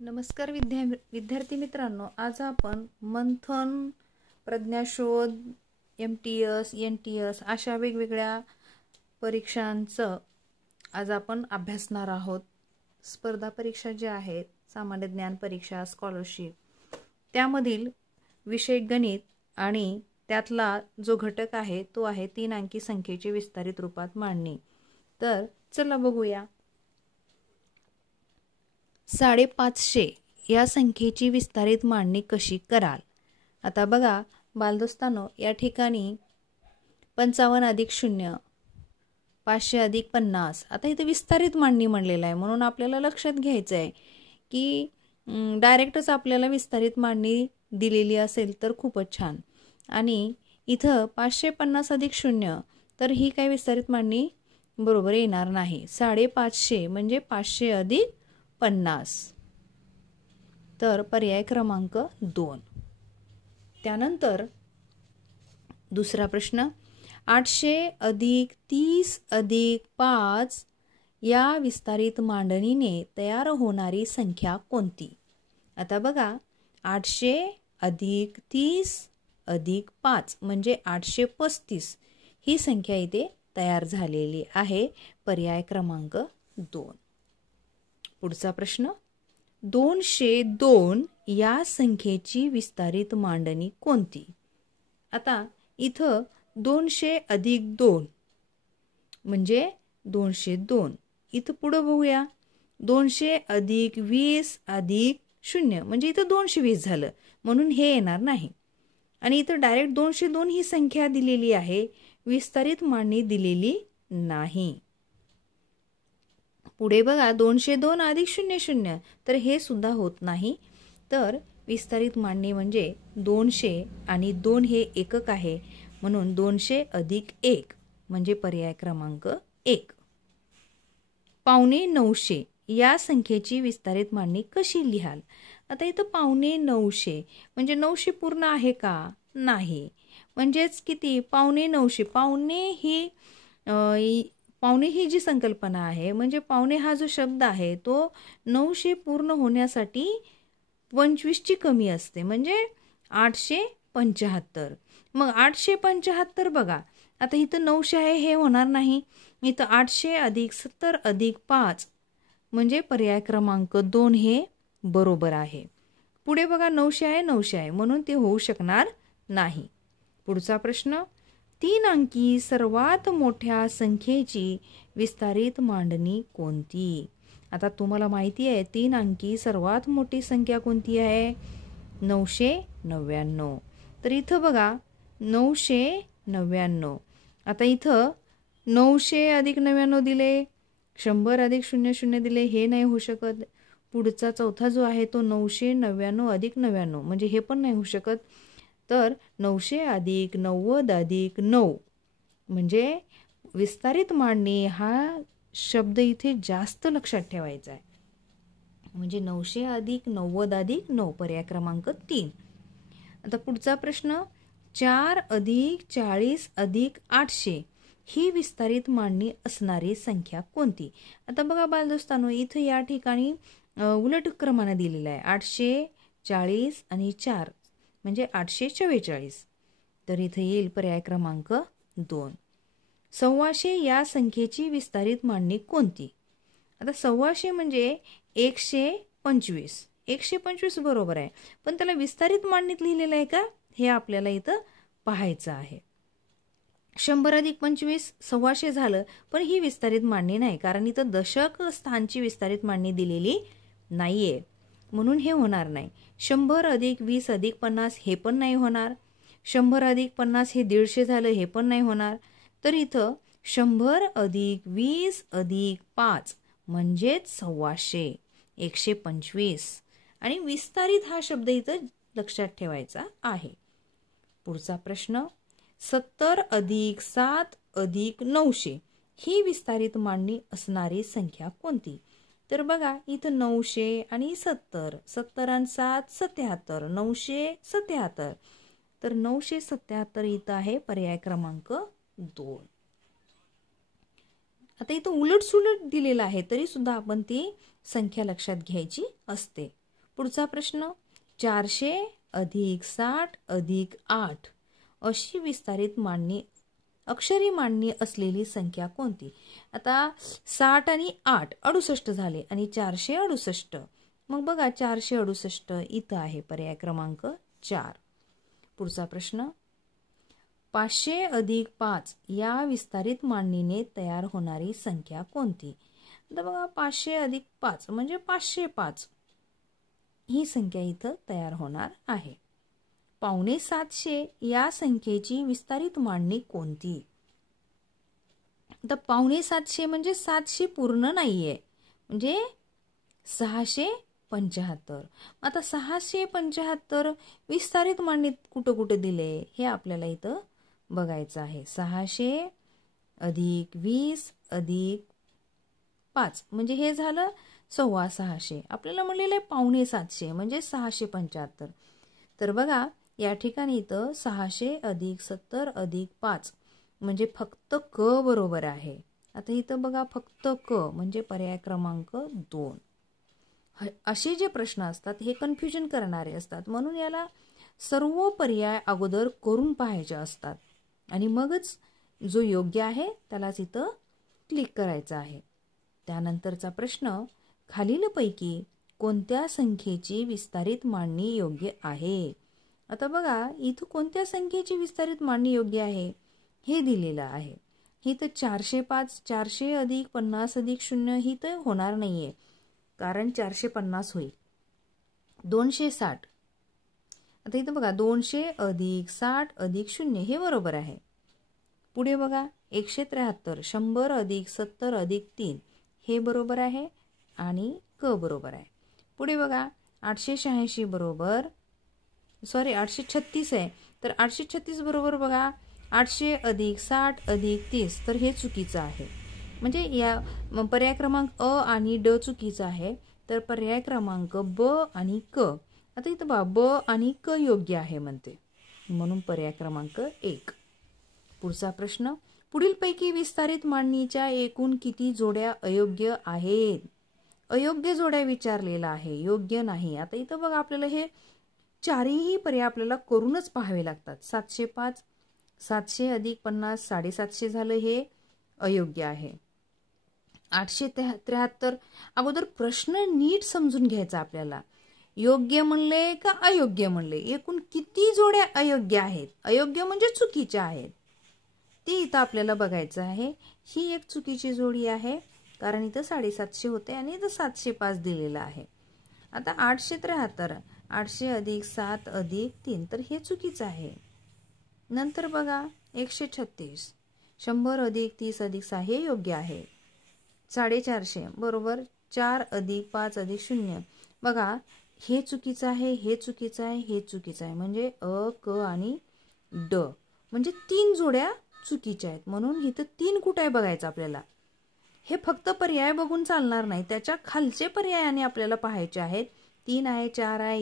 नमस्कार विद्यार्थी मित्रांनो, आज आपण मंथन, प्रज्ञाशोध, MTS, NTS अशा वेगवेगळ्या परीक्षांचं आज आपण अभ्यासणार आहोत. स्पर्धा परीक्षा ज्या आहेत, सामान्य ज्ञान परीक्षा, स्कॉलरशिप, त्यामधील विषय गणित आणि त्यातला जो घटक आहे तो आहे 3 अंकी संख्येची विस्तारित रूपात मांडणी. तर चला बघूया. 550 या संख्येची विस्तारित मांडणी कशी कराल. आता बघा बालदोस्तांनो, या ठिकाणी 55 अधिक 0, 500 अधिक 50. आता इथे विस्तारित मांडणी म्हणलेलं आहे, म्हणून आपल्याला लक्षात घ्यायचं आहे की डायरेक्टच आपल्याला विस्तारित मांडणी दिलेली असेल तर खूपच छान. आणि इथं 550 अधिक 0, तर ही काय विस्तारित मांडणी बरोबर येणार नाही. 550 म्हणजे 500 अधिक 50. तर पर्याय क्रमांक 2. त्यानंतर दुसरा प्रश्न, 800 अधिक 30 अधिक 5 या विस्तारित मांडणीने तयार होणारी संख्या कोणती. आता बघा 800 अधिक 30 अधिक 5 म्हणजे 835 ही संख्या इथे तयार झालेली आहे. पर्याय क्रमांक 2. पुढचा प्रश्न, 202 या संख्येची विस्तारित मांडणी कोणती. आता इथं 200 अधिक 2 म्हणजे 202. इथं पुढं बघूया, 200 अधिक 20 अधिक 0 म्हणजे इथं 220 झालं, म्हणून हे येणार नाही. आणि इथं डायरेक्ट 202 ही संख्या दिलेली आहे, विस्तारित मांडणी दिलेली नाही. पुढे बघा 202 अधिक 00, तर हे सुद्धा होत नाही. तर विस्तारित मांडणी म्हणजे 200 आणि 2 हे एकक आहे, म्हणून 200 अधिक 1 म्हणजे पर्याय क्रमांक 1. 950 या संख्येची विस्तारित मांडणी कशी लिहाल. आता इथं 950 म्हणजे 900 पूर्ण आहे का, नाही. म्हणजेच किती, 950. पावणे ही जी संकल्पना आहे, म्हणजे पावणे हा जो शब्द आहे तो 900 पूर्ण होण्यासाठी 25 ची कमी असते, म्हणजे 875. मग 875 बघा, आता इथं 900 आहे, हे होणार नाही. इथं 800 अधिक 70 अधिक 5 म्हणजे पर्याय क्रमांक 2 हे बरोबर आहे. पुढे बघा 900 आहे, म्हणून ते होऊ शकणार नाही. पुढचा प्रश्न, 3 अंकी सर्वात मोठ्या संख्येची विस्तारित मांडणी कोणती. आता तुम्हाला माहिती आहे 3 अंकी सर्वात मोठी संख्या कोणती आहे, 999. तर इथं बघा 999. आता इथं 900 अधिक 99 दिले, 100 अधिक 00 दिले, हे नाही होऊ शकत. पुढचा चौथा जो आहे तो 999 अधिक 99 म्हणजे हे पण नाही होऊ शकत. तर 900 अधिक 90 अधिक 9 म्हणजे विस्तारित मांडणी हा शब्द इथे जास्त लक्षात ठेवायचा आहे. म्हणजे 900 अधिक 90 अधिक 9 पर्याय क्रमांक 3. आता पुढचा प्रश्न, 4 अधिक 40 अधिक 800 ही विस्तारित मांडणी असणारी संख्या कोणती. आता बघा बालदोस्तांनो, इथं या ठिकाणी उलट क्रमाने दिलेला आहे. 840 आणि 4 म्हणजे 844. तर इथे येईल पर्याय क्रमांक 2. 125 या संख्येची विस्तारित मांडणी कोणती. आता 125 म्हणजे 125. 125 बरोबर आहे, पण त्याला विस्तारित मांडणीत लिहिलेलं आहे का, हे आपल्याला इथं पाहायचं आहे. 100 अधिक 25 125 झालं, पण ही विस्तारित मांडणी नाही, कारण इथं दशक स्थानची विस्तारित मांडणी दिलेली नाहीये, म्हणून हे होणार नाही. 100 अधिक 20 अधिक 50 हे पण नाही होणार. 100 अधिक 50 हे 150 झालं, हे पण नाही होणार. तर इथं 100 अधिक 20 अधिक 5 म्हणजेच 125, 125. आणि विस्तारित हा शब्द इथं लक्षात ठेवायचा आहे. पुढचा प्रश्न, 70 अधिक 7 अधिक 900 ही विस्तारित मांडणी असणारी संख्या कोणती. तर बघा इथं 900 आणि 70, 70 आणि 7 77, 977. तर 977 इथं आहे पर्याय क्रमांक 2. आता इथं उलट सुलट दिलेलं आहे, तरी सुद्धा आपण ती संख्या लक्षात घ्यायची असते. पुढचा प्रश्न 400 अधिक 60 अधिक 8 अशी विस्तारित मांडणी अक्षरी मांडणी असलेली संख्या कोणती? आता 60 आणि 8 68 झाले आणि 468. मग बघा 468 इथं आहे पर्याय क्रमांक 4. पुढचा प्रश्न 500 अधिक 5 या विस्तारित मांडणीने तयार होणारी संख्या कोणती? आता बघा 500 अधिक 5 म्हणजे 505 ही संख्या इथं तयार होणार आहे. 750 या संख्येची विस्तारित मांडणी कोणती? आता 750 म्हणजे 700 पूर्ण नाहीये, म्हणजे 675. आता 675 विस्तारित मांडणीत कुठं कुठं दिले हे आपल्याला इथं बघायचं आहे. 600 अधिक 20 अधिक 5 म्हणजे हे झालं 625. आपल्याला म्हणलेलं आहे 750 म्हणजे 675. तर बघा या ठिकाणी इथं 600 अधिक 70 अधिक 5 म्हणजे फक्त क बरोबर आहे. आता इथं बघा फक्त क म्हणजे पर्याय क्रमांक 2. असे जे प्रश्न असतात हे कन्फ्युजन करणारे असतात, म्हणून याला सर्व पर्याय अगोदर करून पाहायचे असतात आणि मगच जो योग्य आहे त्यालाच इथं क्लिक करायचं आहे. त्यानंतरचा प्रश्न खालीलपैकी कोणत्या संख्येची विस्तारित मांडणी योग्य आहे? आता बघा इथं कोणत्या संख्येची विस्तारित मांडणी योग्य आहे हे दिलेलं आहे. ही तर 405 400 अधिक 50 अधिक 0 ही तर होणार नाहीये, कारण 450 होईल. 260. आता इथं बघा 200 अधिक 60 अधिक 0 हे बरोबर आहे. पुढे बघा 173 100 अधिक 70 अधिक 3 हे बरोबर आहे आणि क बरोबर आहे. पुढे बघा 886 बरोबर 836 आहे, तर 836 बरोबर बघा 800 अधिक 60 अधिक 30 तर हे चुकीचं आहे. म्हणजे या पर्याय क्रमांक अ आणि ड चुकीचं आहे, तर पर्याय क्रमांक ब आणि क. आता इथं बघा ब आणि क योग्य आहे म्हणते, म्हणून पर्याय क्रमांक 1. पुढचा प्रश्न पुढीलपैकी विस्तारित मांडणीच्या एकूण किती जोड्या अयोग्य आहेत? अयोग्य जोड्या विचारलेला आहे, योग्य नाही. आता इथं बघा आपल्याला हे चारही पर्याय आपल्याला करूनच पाहावे लागतात. 705 700 अधिक 50 750 झालं हे अयोग्य आहे. 873 अगोदर प्रश्न नीट समजून घ्यायचा आपल्याला. योग्य म्हणले का अयोग्य म्हणले? एकूण किती जोड्या अयोग्य आहेत? अयोग्य म्हणजे चुकीच्या आहेत ते इथं आपल्याला बघायचं आहे. ही एक चुकीची जोडी आहे, कारण इथं 750 होते आणि इथं 705 दिलेलं आहे. आता 873 800 अधिक 7 अधिक 3 तर हे चुकीचं आहे. नंतर बघा 136 100 अधिक 30 अधिक 6 हे योग्य आहे. 450 बरोबर 4 अधिक 5 अधिक 0 बघा हे चुकीचं आहे, हे चुकीचं आहे, हे चुकीचं आहे. म्हणजे अ क आणि ड म्हणजे 3 जोड्या चुकीच्या आहेत, म्हणून इथं 3 कुठे आहे बघायचं आपल्याला. हे फक्त पर्याय बघून चालणार नाही, त्याच्या खालचे पर्यायाने आपल्याला पाहायचे आहेत. 3 आहे 4 आहे